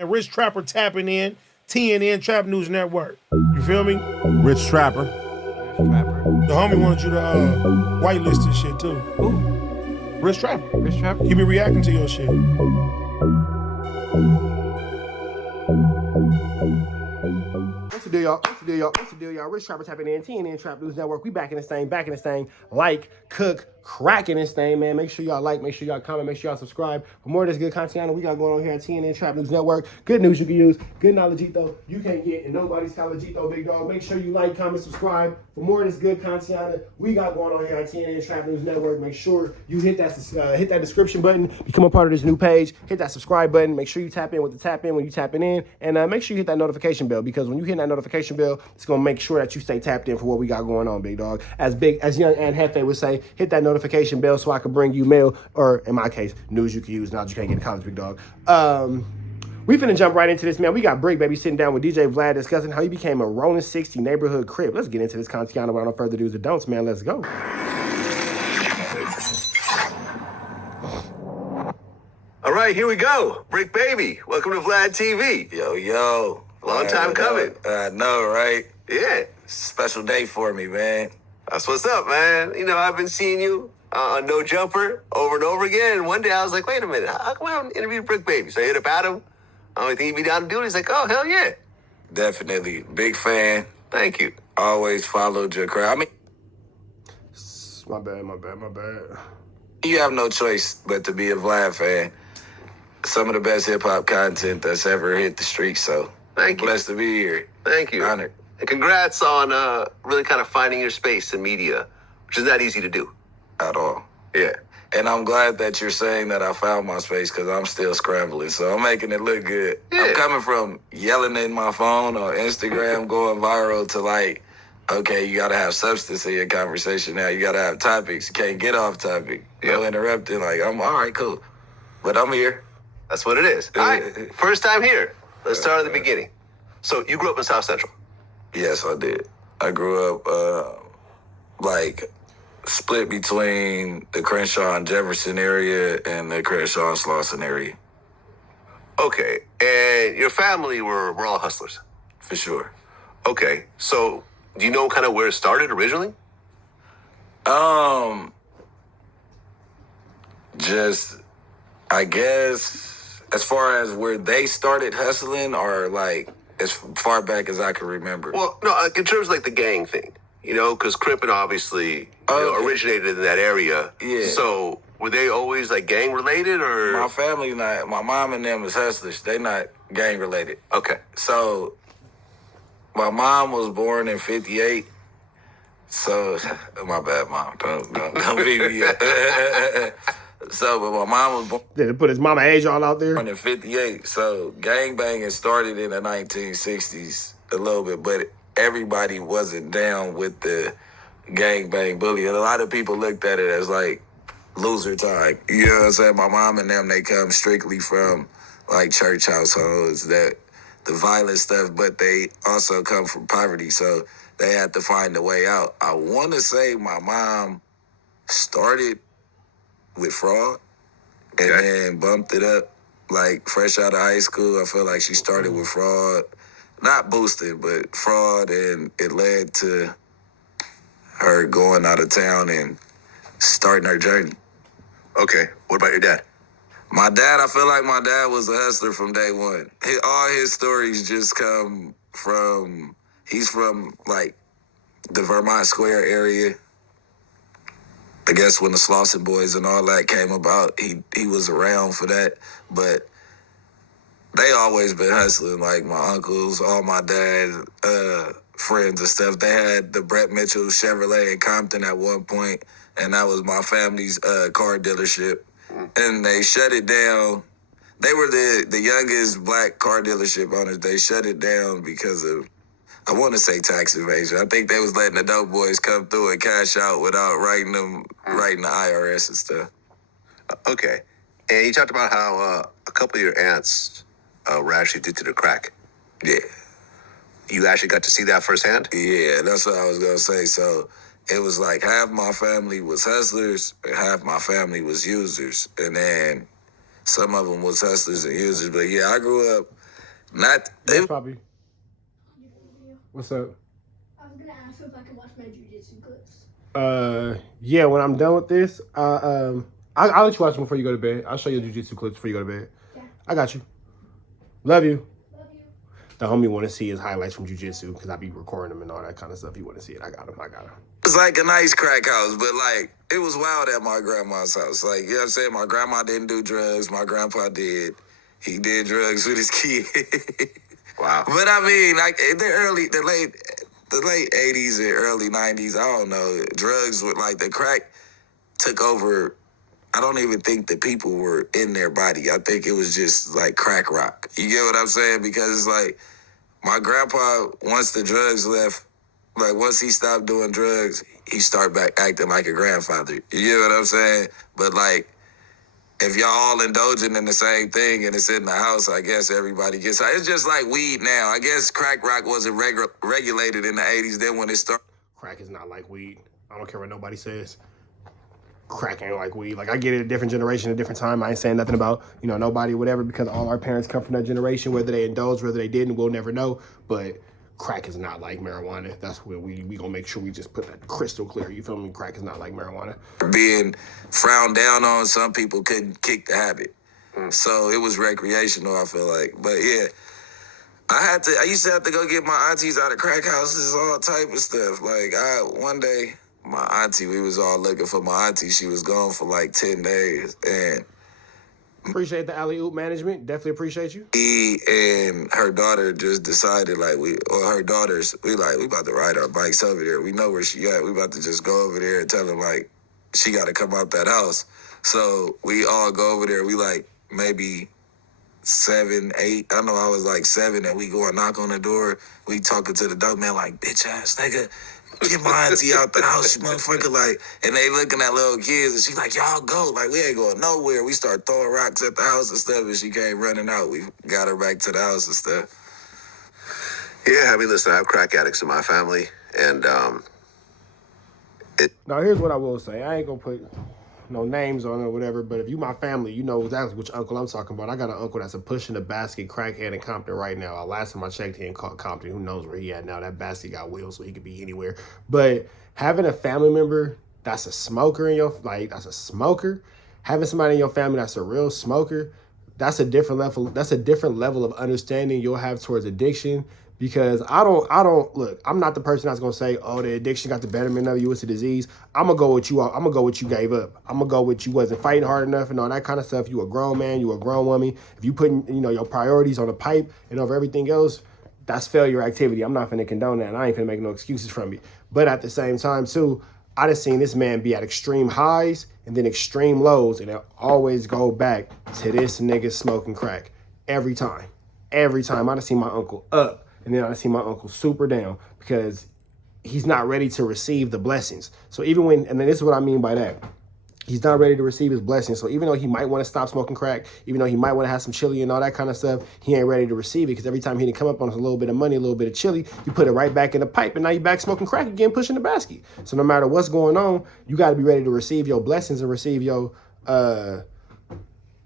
And Rich Trapper tapping in, TNN Trap News Network. You feel me? Rich Trapper. The homie wanted you to whitelist this shit too. Who? Rich Trapper. Rich Trapper? He be reacting to your shit. What's the deal, y'all? What's the deal, y'all? What's the deal, y'all? Rich Trapper tapping in, TNN Trap News Network. We back in this thing, like, cook, cracking this thing, man. Make sure y'all like, make sure y'all comment, make sure y'all subscribe. For more of this good content we got going on here at TNN Trap News Network. Good news you can use, good knowledgeito you can't get, and nobody's collegeito, big dog. Make sure you like, comment, subscribe. For more of this good content we got going on here at TNN Trap News Network. Make sure you hit that description button, become a part of this new page, hit that subscribe button. Make sure you tap in with the tap in when you tapping in, and make sure you hit that notification bell, because when you hit that notification bell, it's gonna make sure that you stay tapped in for what we got going on, big dog. As young Aunt Hefe would say, hit that notification bell so I can bring you mail, or in my case, news you can use now that you can't get in college, big dog. We finna jump right into this, man. We got Bricc, baby, sitting down with DJ Vlad discussing how he became a Ronin 60 neighborhood Crip. Let's get into this content without no further do's or don'ts, man. Let's go. All right, here we go. Bricc, baby. Welcome to Vlad TV. Yo. Long time coming. I know, right? Yeah. Special day for me, man. That's what's up, man. You know, I've been seeing you on No Jumper over and over again. And one day I was like, wait a minute, how come I haven't interviewed Bricc, baby? So I hit up Adam. I don't think he'd be down to do it. He's like, oh, hell yeah. Definitely. Big fan. Thank you. Always followed your crowd. I mean, My bad. you have no choice but to be a Vlad fan. Some of the best hip-hop content that's ever hit the streets, so Thank you. blessed to be here. Thank you. Honored. And congrats on really kind of finding your space in media, which is not easy to do. At all. Yeah. And I'm glad that you're saying that I found my space, because I'm still scrambling, so I'm making it look good. Yeah. I'm coming from yelling in my phone or Instagram going viral to like, okay, you gotta have substance in your conversation now. You gotta have topics. You can't get off topic. No interrupting. Like, I'm all right, cool. But I'm here. That's what it is. All right. First time here. Let's start at the beginning. So you grew up in South Central? Yes, I did. I grew up like split between the Crenshaw and Jefferson area and the Crenshaw and Slauson area. Okay. And your family were all hustlers? For sure. Okay. So do you know kind of where it started originally? Just, I guess, as far as where they started hustling, or like as far back as I can remember. Well, no, in terms of like the gang thing, you know, because Crip obviously originated in that area. Yeah. So were they always like gang related, or? My family, not, my mom and them is hustlers. They not gang related. Okay. So my mom was born in 58. So, my bad, Mom. Don't beat me up. So, but my mom was born Did it put his mama age all out there? in 58. So, gangbanging started in the 1960s a little bit, but everybody wasn't down with the gangbang bully. And a lot of people looked at it as like loser time. You know what I'm saying? My mom and them, they come strictly from like church households, that the violent stuff, but they also come from poverty. So they had to find a way out. I want to say my mom started with fraud and then bumped it up. Like fresh out of high school, I feel like she started with fraud. Not boosted, but fraud, and it led to her going out of town and starting her journey. Okay. What about your dad? My dad, I feel like my dad was a hustler from day one. All his stories just come from, he's from like the Vermont Square area. I guess when the Slauson Boys and all that came about, he was around for that. But they always been hustling, like my uncles, all my dad's friends and stuff. They had the Brett Mitchell Chevrolet in Compton at one point, and that was my family's car dealership. And they shut it down. They were the youngest black car dealership owners. They shut it down because of, I want to say, tax evasion. I think they was letting the dope boys come through and cash out without writing the IRS and stuff. Okay. And you talked about how a couple of your aunts were actually addicted to crack. Yeah. You actually got to see that firsthand? Yeah, that's what I was going to say. So it was like half my family was hustlers and half my family was users. And then some of them was hustlers and users. But yeah, I grew up Not Yes, Poppy. What's up? I was gonna ask if I could watch my jujitsu clips. Yeah, when I'm done with this, I'll let you watch them before you go to bed. I'll show you jujitsu clips before you go to bed. Yeah. I got you. Love you. Love you. The homie want to see his highlights from jujitsu because I be recording them and all that kind of stuff. He want to see it. I got him. It's like a nice crack house, but like it was wild at my grandma's house. Like, you know what I'm saying? My grandma didn't do drugs. My grandpa did. He did drugs with his kid. Wow. But I mean, like the late 80s and early 90s, I don't know. Drugs were like the crack took over. I don't even think the people were in their body. I think it was just like crack rock. You get what I'm saying? Because it's like my grandpa, once the drugs left, like once he stopped doing drugs, he started back acting like a grandfather. You get what I'm saying? But like, if y'all all indulging in the same thing and it's in the house, I guess everybody gets high. It's just like weed now. I guess crack rock wasn't regulated in the 80s. Then when it started. Crack is not like weed. I don't care what nobody says. Crack ain't like weed. Like, I get it, a different generation, a different time. I ain't saying nothing about, nobody, whatever, because all our parents come from that generation. Whether they indulged, whether they didn't, we'll never know. But crack is not like marijuana. That's where we gonna make sure we just put that crystal clear. You feel me? Crack is not like marijuana. Being frowned down on, some people couldn't kick the habit. So it was recreational, I feel like. But yeah, I used to have to go get my aunties out of crack houses, all type of stuff. Like, one day, my auntie, we was all looking for my auntie. She was gone for like 10 days. And appreciate the alley-oop management. Definitely appreciate you. he and her daughter just decided, like, we about to ride our bikes over there. We know where she at. We about to just go over there and tell her, like, she got to come out that house. So we all go over there. We like maybe 7, 8. I know I was like 7, and we go and knock on the door. We talking to the dope man like, bitch ass nigga, get my auntie out the house, you motherfucker. Like, and they looking at little kids, and she's like, y'all go. Like, we ain't going nowhere. We start throwing rocks at the house and stuff, and she came running out. We got her back to the house and stuff. Yeah, I mean, listen, I have crack addicts in my family, and Now, here's what I will say. I ain't gonna put no names on it or whatever, but if you my family, you know exactly which uncle I'm talking about. I got an uncle that's a pushing the basket crackhead in Compton right now. Last time I checked, he in Compton. Who knows where he at now? That basket got wheels, so he could be anywhere. But having a family member that's a smoker having somebody in your family that's a real smoker, that's a different level. That's a different level of understanding you'll have towards addiction. Because I don't look, I'm not the person that's gonna say, oh, the addiction got the betterment of you, it's a disease. I'm gonna go with you. I'm gonna go with you gave up. I'm gonna go with you wasn't fighting hard enough and all that kind of stuff. You a grown man, you a grown woman. If you putting, your priorities on the pipe and over everything else, that's failure activity. I'm not finna condone that, and I ain't finna make no excuses from you. But at the same time, too, I done seen this man be at extreme highs and then extreme lows, and it always go back to this nigga smoking crack. Every time. I done seen my uncle up. And then I see my uncle super down because he's not ready to receive the blessings. So even when, and then this is what I mean by that. He's not ready to receive his blessings. So even though he might want to stop smoking crack, even though he might want to have some chili and all that kind of stuff, he ain't ready to receive it because every time he didn't come up on a little bit of money, a little bit of chili, you put it right back in the pipe and now you back smoking crack again, pushing the basket. So no matter what's going on, you got to be ready to receive your blessings and receive your,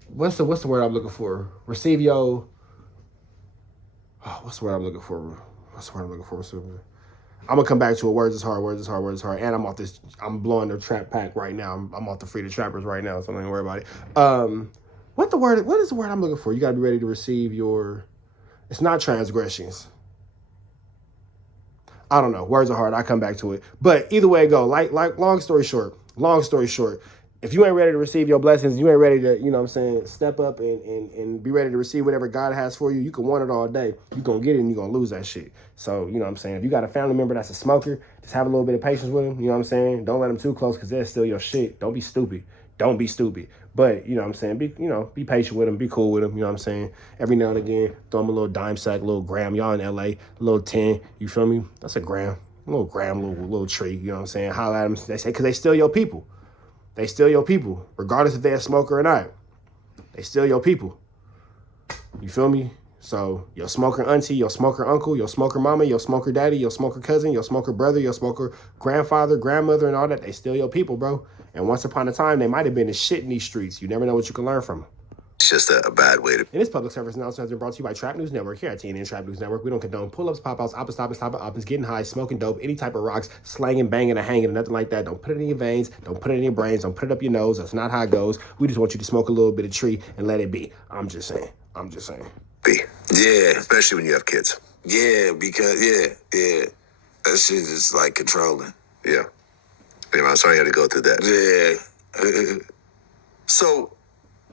what's the word I'm looking for? Receive your, what's the word I'm looking for? I'm gonna come back to it. Words is hard. And I'm blowing the trap pack right now. I'm off the Free the Trappers right now, so don't even worry about it. What is the word I'm looking for? You gotta be ready to receive your, it's not transgressions. I don't know. Words are hard. I come back to it. But either way it go, like long story short, if you ain't ready to receive your blessings, you ain't ready to, step up and be ready to receive whatever God has for you, you can want it all day. You're going to get it and you're going to lose that shit. So, if you got a family member that's a smoker, just have a little bit of patience with them. Don't let them too close because they'll steal your shit. Don't be stupid. But, be patient with them. Be cool with them. Every now and again, throw them a little dime sack, a little gram. Y'all in LA, a little 10. You feel me? That's a gram. A little gram, little tree. Holla at them. They say, because they steal your people. They steal your people, regardless if they're a smoker or not. They steal your people. You feel me? So your smoker auntie, your smoker uncle, your smoker mama, your smoker daddy, your smoker cousin, your smoker brother, your smoker grandfather, grandmother, and all that, they steal your people, bro. And once upon a time, they might have been the shit in these streets. You never know what you can learn from them. It's just a bad way to. And this public service announcement has been brought to you by Trap News Network. Here at TNN Trap News Network, we don't condone pull-ups, pop-outs, stopping, uppings, getting high, smoking dope, any type of rocks, slanging, banging, or hanging, or nothing like that. Don't put it in your veins. Don't put it in your brains. Don't put it up your nose. That's not how it goes. We just want you to smoke a little bit of tree and let it be. I'm just saying. Be. Yeah, Especially when you have kids. yeah, because that shit is like controlling. Yeah. Anyway, I'm sorry you had to go through that. Yeah. So,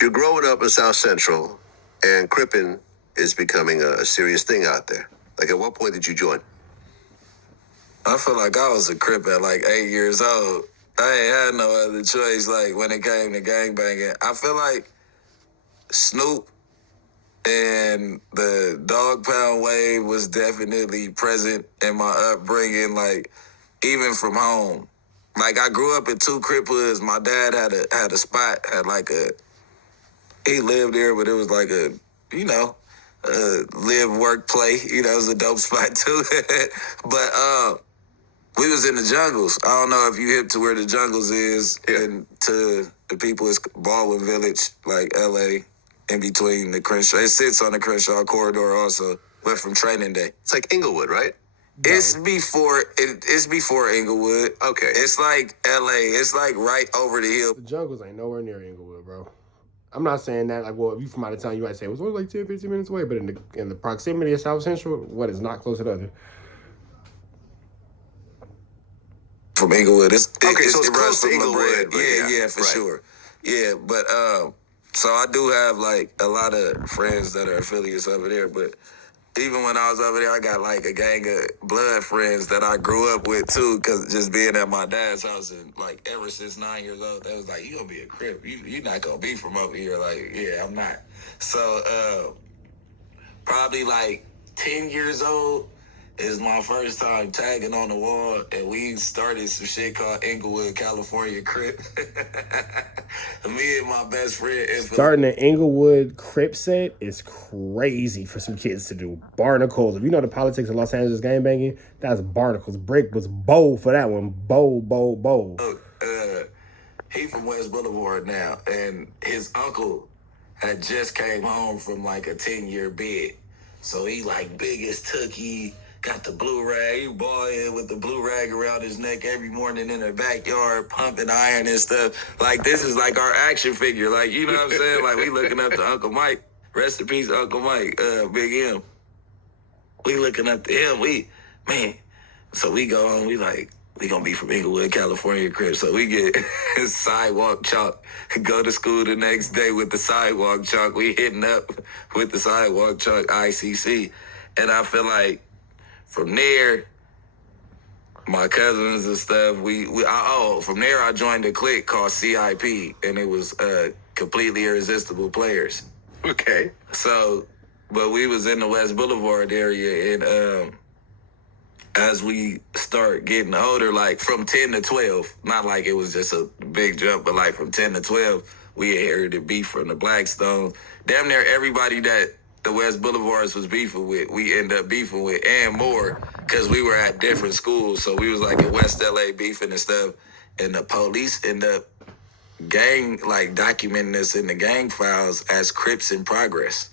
you're growing up in South Central, and cripping is becoming a serious thing out there. Like, at what point did you join? I feel like I was a Crip at like 8 years old. I ain't had no other choice, like, when it came to gangbanging. I feel like Snoop and the dog pound wave was definitely present in my upbringing, like, even from home. Like, I grew up in 2 Crip hoods. My dad had a spot, he lived there, but it was like a, live, work, play. It was a dope spot too. But we was in the jungles. I don't know if you hip to where the jungles is, and to the people, it's Baldwin Village, like L.A., in between the Crenshaw. It sits on the Crenshaw corridor also, but from training day. It's like Inglewood, right? No. It's before Inglewood. Okay. It's like L.A. It's like right over the hill. The jungles ain't nowhere near Inglewood, bro. I'm not saying that, like, well, if you from out of town, you might say it was only like 10, 15 minutes away, but in the proximity of South Central, what is not close to the other? From Inglewood. So it's close to Inglewood. But Yeah, for sure. Yeah, but so I do have like a lot of friends that are affiliates over there, but even when I was over there, I got like a gang of blood friends that I grew up with too, because just being at my dad's house and like ever since 9 years old, they was like, you gonna be a Crip. You're not gonna be from over here. Like, yeah, I'm not. So probably like 10 years old is my first time tagging on the wall, and we started some shit called Inglewood, California Crip. Me and my best friend. Starting an Inglewood Crip set is crazy for some kids to do. Barnacles. If you know the politics of Los Angeles gangbanging, that's Barnacles. Bricc was bold for that one. Bold. He from West Boulevard now, and his uncle had just came home from like a 10-year bid. So he like big as Tookie, got the blue rag. He balling with the blue rag around his neck every morning in the backyard, pumping iron and stuff. Like, this is like our action figure. Like, you know what I'm saying? Like, we looking up to Uncle Mike. Rest in peace, Uncle Mike, Big M. We looking up to him. So we go on, we gonna be from Inglewood, California, Crip. So we get sidewalk chalk, go to school the next day with the sidewalk chalk. We hitting up with the sidewalk chalk ICC. And I feel like from there, my cousins and stuff, from there I joined a clique called CIP, and it was completely irresistible players. Okay. So, but we was in the West Boulevard area, and as we start getting older, like from 10 to 12, not like it was just a big jump, but like from 10 to 12, we inherited beef from the Blackstones. Damn near everybody that the West Boulevards was beefing with, we end up beefing with, and more, because we were at different schools. So we was like in West LA beefing and stuff, and the police end up documenting us in the gang files as Crips in Progress.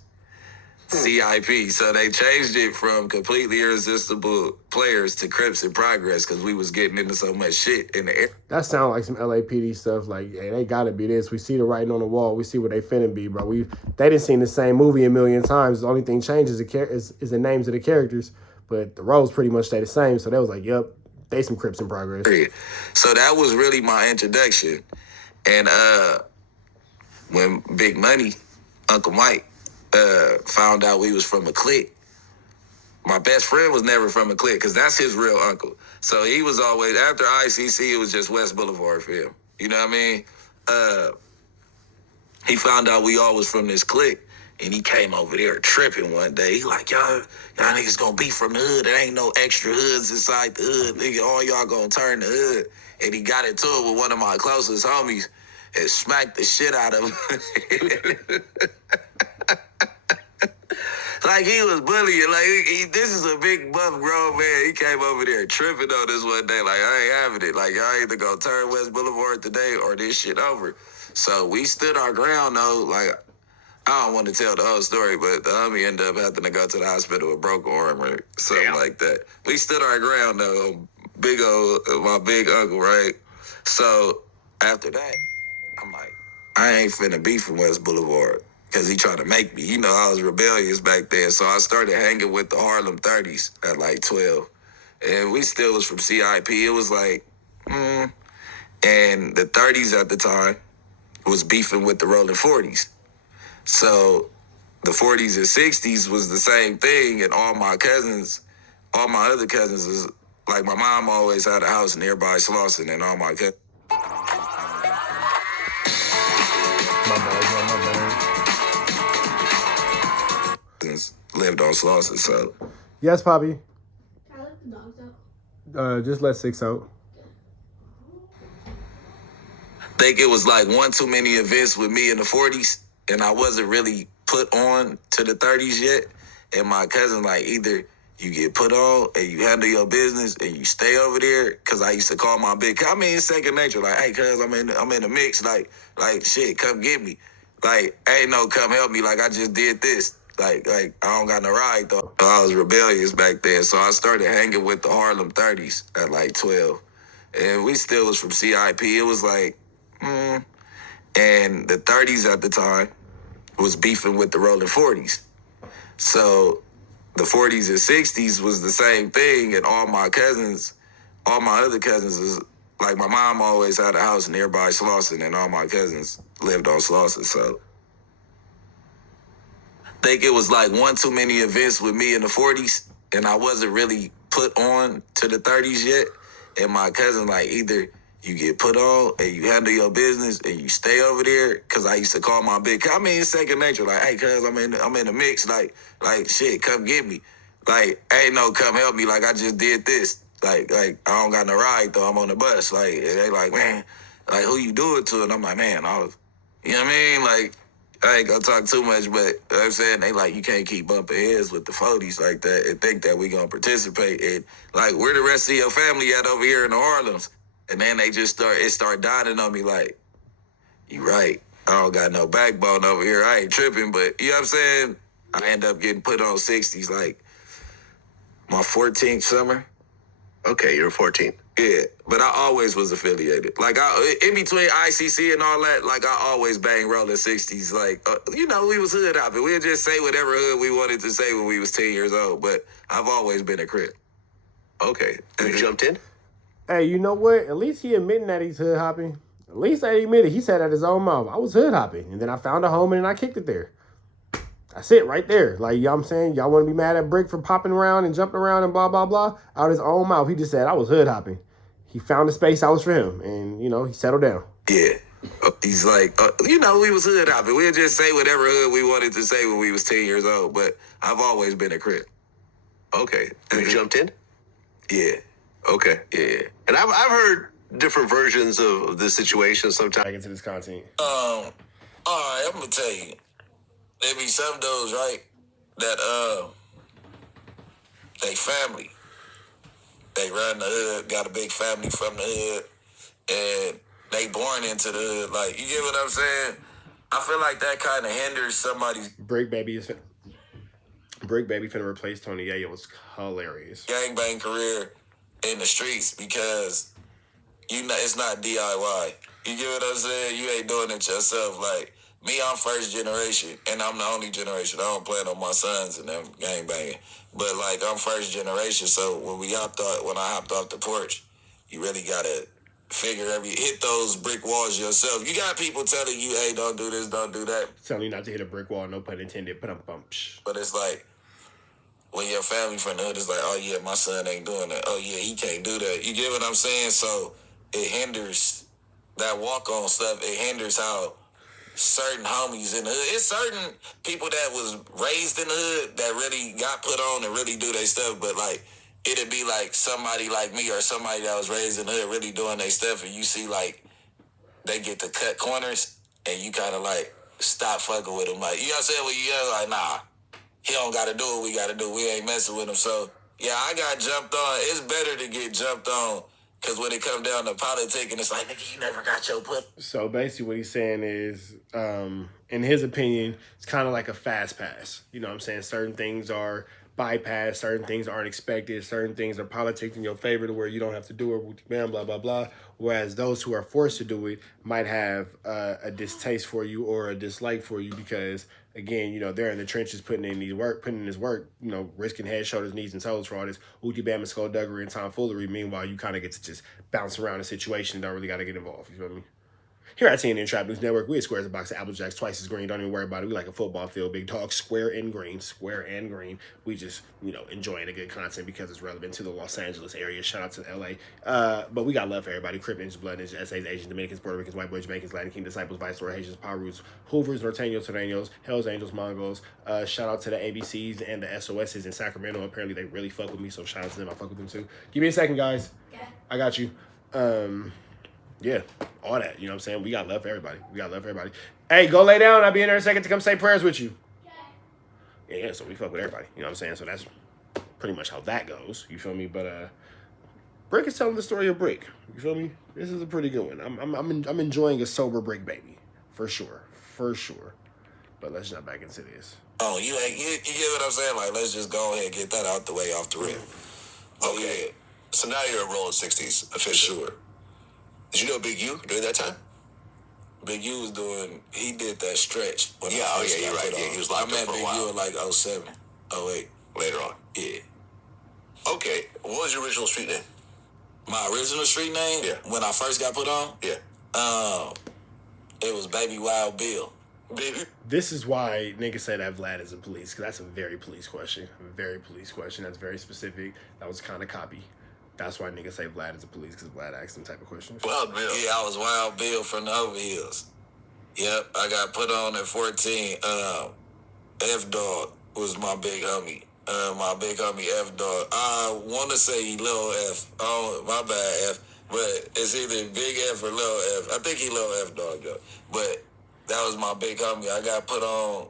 CIP. So they changed it from completely irresistible players to Crips in Progress because we was getting into so much shit in the air. That sound like some LAPD stuff. Like, hey, they gotta be this. We see the writing on the wall. We see what they finna be, bro. They done seen the same movie a million times. The only thing changes is the names of the characters, but the roles pretty much stay the same. So they was like, yep, they some Crips in Progress. So that was really my introduction. And when Big Money, Uncle Mike, found out we was from a clique, my best friend was never from a clique because that's his real uncle. So he was always, after ICC, it was just West Boulevard for him. You know what I mean? He found out we all was from this clique, and he came over there tripping one day. He like, y'all niggas gonna be from the hood. There ain't no extra hoods inside the hood. Nigga, all y'all gonna turn the hood. And he got into it with one of my closest homies and smacked the shit out of him. Like, he was bullying. Like, this is a big, buff, grown man. He came over there tripping on this one day. Like, I ain't having it. Like, y'all either gonna turn West Boulevard today or this shit over. So we stood our ground, though. Like, I don't want to tell the whole story, but the homie ended up having to go to the hospital with broken arm or something like that. We stood our ground though, my big uncle, right? So after that, I'm like, I ain't finna be from West Boulevard because he tried to make me. You know, I was rebellious back then. So I started hanging with the Harlem 30s at like 12. And we still was from CIP. It was like, and the 30s at the time was beefing with the rolling 40s. So the 40s and 60s was the same thing, and all my other cousins is like my mom always had a house nearby Slauson, and all my cousins lived on Slauson. So Yes, Poppy. Can I let the dogs out? Just let 6 out. I think it was like one too many events with me in the 40s, and I wasn't really put on to the 30s yet. And my cousin, like, either you get put on and you handle your business and you stay over there, because I used to call my it's second nature, like, hey, cuz, I'm in the mix, like, shit, come get me. Like, ain't no come help me, like, I just did this. Like, I don't got no ride, though. I was rebellious back then, so I started hanging with the Harlem 30s at, like, 12. And we still was from CIP. It was like, and the 30s at the time was beefing with the rolling 40s. So the 40s and 60s was the same thing, and all my other cousins is like my mom always had a house nearby Slauson, and all my cousins lived on Slauson. So I think it was like one too many events with me in the 40s, and I wasn't really put on to the 30s yet. And my cousin, like, either you get put on and you handle your business and you stay over there, because I used to call my it's second nature, like, hey, cuz, I'm in the mix, like, shit, come get me. Like, ain't no come help me, like, I just did this. Like, I don't got no ride, though, I'm on the bus. Like, they like, man, like, who you do it to? And I'm like, man, you know what I mean? Like, I ain't gonna talk too much, but you know what I'm saying, they like, you can't keep bumping heads with the 40s like that and think that we gonna participate. And like, where the rest of your family at over here in the Harlems? And then they just start dawning on me like, you right, I don't got no backbone over here. I ain't tripping, but you know what I'm saying? I end up getting put on 60s like my 14th summer. Okay, you're 14. Yeah, but I always was affiliated. Like, in between ICC and all that, like, I always bang rolling 60s. Like, we was hood hopping. We'd just say whatever hood we wanted to say when we was 10 years old. But I've always been a Crip. Okay, you jumped in? Hey, you know what? At least he admitting that he's hood hopping. At least I admitted. He said out his own mouth, I was hood hopping. And then I found a home and I kicked it there. That's it right there. Like, you know what I'm saying? Y'all want to be mad at Bricc for popping around and jumping around and blah, blah, blah? Out of his own mouth, he just said, I was hood hopping. He found a space that was for him. And, he settled down. Yeah. He's like, we was hood hopping. We'd just say whatever hood we wanted to say when we was 10 years old. But I've always been a Crip. Okay, you jumped in? Yeah. Okay. Yeah. And I've heard different versions of this situation sometimes. Back into this content. All right, I'm going to tell you. There be some dudes, right, that, they family. They run the hood, got a big family from the hood, and they born into the hood. Like, you get what I'm saying? I feel like that kind of hinders somebody's Bricc Baby finna replace Tony Yayo. It was hilarious. gangbang career in the streets because, it's not DIY. You get what I'm saying? You ain't doing it yourself. Like, me, I'm first generation, and I'm the only generation. I don't plan on my sons and them gangbanging. But, like, I'm first generation, so when I hopped off the porch, you really got to hit those brick walls yourself. You got people telling you, hey, don't do this, don't do that. Telling you not to hit a brick wall, no pun intended. But it's like, when your family from the hood is like, oh, yeah, my son ain't doing that. Oh, yeah, he can't do that. You get what I'm saying? So it hinders that walk-on stuff. It hinders how certain homies in the hood. It's certain people that was raised in the hood that really got put on and really do their stuff, but like it'd be like somebody like me or somebody that was raised in the hood really doing their stuff, and you see like they get to cut corners and you kind of like stop fucking with them. Like, you know what I'm saying? When you're like, nah, he don't got to do what we got to do. We ain't messing with him. So yeah, I got jumped on. It's better to get jumped on Because when it come down to politicking, it's like, nigga, you never got your put. So basically what he's saying is, in his opinion, it's kind of like a fast pass. You know what I'm saying? Certain things are bypassed, certain things aren't expected, certain things are politics in your favor to where you don't have to do it, man, blah, blah, blah. Whereas those who are forced to do it might have a distaste for you or a dislike for you because, again, you know, they're in the trenches putting in this work, you know, risking head, shoulders, knees, and toes for all this oogie bam and skullduggery and tomfoolery. Meanwhile, you kind of get to just bounce around the situation and don't really got to get involved. You feel me? Here at TNN Trap News Network, we at Squares a box of Apple Jacks twice as green. Don't even worry about it. We like a football field, big dog, square and green. We just, you know, enjoying the good content because it's relevant to the Los Angeles area. Shout out to LA. But we got love for everybody. Crip, Ninjas, Blood, Ninjas, Essays, Asians, Dominicans, Puerto Ricans, White Boys, Jamaicans, Latin King, Disciples, Viceroy, Haitians, Parus, Hoovers, Norteños, Terreños, Hells Angels, Mongols. Shout out to the ABCs and the SOSs in Sacramento. Apparently, they really fuck with me, so shout out to them. I fuck with them too. Give me a second, guys. Yeah. I got you. Yeah, all that. You know what I'm saying? We got love for everybody. Hey, go lay down. I'll be in there in a second to come say prayers with you. Yeah, so we fuck with everybody. You know what I'm saying? So that's pretty much how that goes. You feel me? But Bricc is telling the story of Bricc. You feel me? This is a pretty good one. I'm enjoying a sober Bricc baby. For sure. But let's jump back into this. Oh, you get what I'm saying? Like, let's just go ahead and get that out the way off the rip. Okay. Yeah, So now you're a rolling 60s for official. sure. Did you know Big U during that time? Big U was he did that stretch. When Yeah, I first you're got right. put Yeah, on. he was locked I up met for a Big while. U in like 07, 08. Later on. Yeah. Okay. What was your original street name? My original street name, Yeah. when I first got put on, Yeah. it was Baby Wild Bill. Baby. This is why niggas say that Vlad is a police, because that's a very police question. That's very specific. That was kind of copy. That's why niggas say Vlad is a police, because Vlad asks them type of questions. Wild Bill. Yeah, I was Wild Bill from the Overhills. Yep, I got put on at 14. F-Dog was my big homie. My big homie F-Dog. I want to say Lil F. Oh, my bad, F. But it's either Big F or Lil F. I think he Lil F-Dog, though. But that was my big homie. I got put on.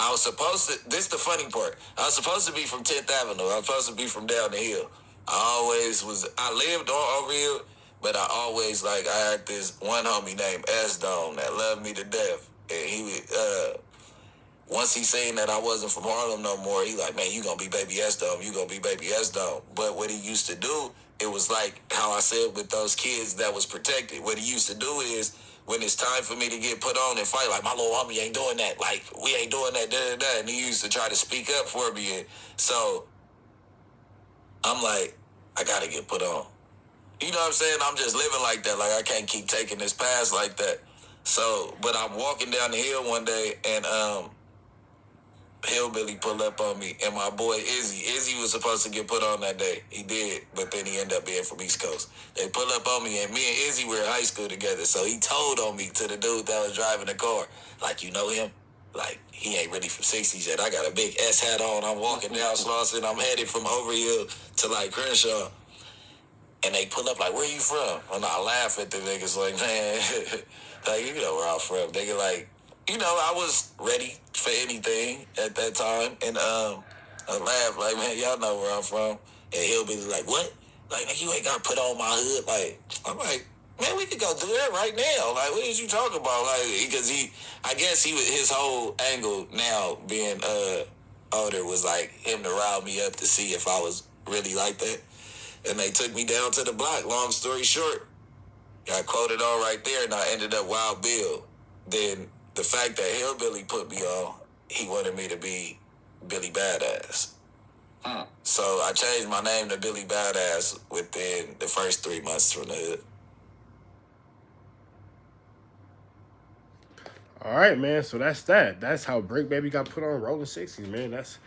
I was supposed to, this is the funny part. I was supposed to be from 10th Avenue. I was supposed to be from down the hill. I lived on Overhill, but I had this one homie named S-Dome that loved me to death. And he would, once he seen that I wasn't from Harlem no more, he like, man, you gonna be Baby S-Dome, But what he used to do, it was like how I said with those kids that was protected. What he used to do is, when it's time for me to get put on and fight, like, my little homie ain't doing that. Like, we ain't doing that, da-da-da. And he used to try to speak up for me. And so I'm like, I gotta get put on. You know what I'm saying? I'm just living like that. Like, I can't keep taking this pass like that. So, but I'm walking down the hill one day, and Hillbilly pulled up on me, and my boy Izzy was supposed to get put on that day. He did, but then he ended up being from East Coast. They pull up on me, and me and Izzy were in high school together, so he told on me to the dude that was driving the car, like, you know him? Like, he ain't really from 60s yet. I got a big S hat on. I'm walking down Slauson. I'm headed from Overhill to, like, Crenshaw. And they pull up like, where you from? And I laugh at the niggas like, man, like, you know where I'm from. Nigga, like, you know, I was ready for anything at that time. And I laugh like, man, y'all know where I'm from. And he'll be like, what? Like, man, you ain't got to put on my hood. Like, I'm like, man, we could go do that right now. Like, what is you talking about? Like, because I guess his whole angle now being older was like him to rile me up to see if I was really like that. And they took me down to the block. Long story short, got quoted on right there, and I ended up Wild Bill. Then the fact that Hillbilly put me on, he wanted me to be Billy Badass. So I changed my name to Billy Badass within the first 3 months from the hood. All right, man. So that's that. That's how Bricc Baby got put on Rolling 60s, man. That's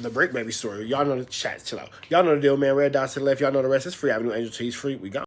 the Bricc Baby story. Y'all know the chat. Chill out. Y'all know the deal, man. Red dots to the left. Y'all know the rest. It's free Avenue Angel Tees free. We got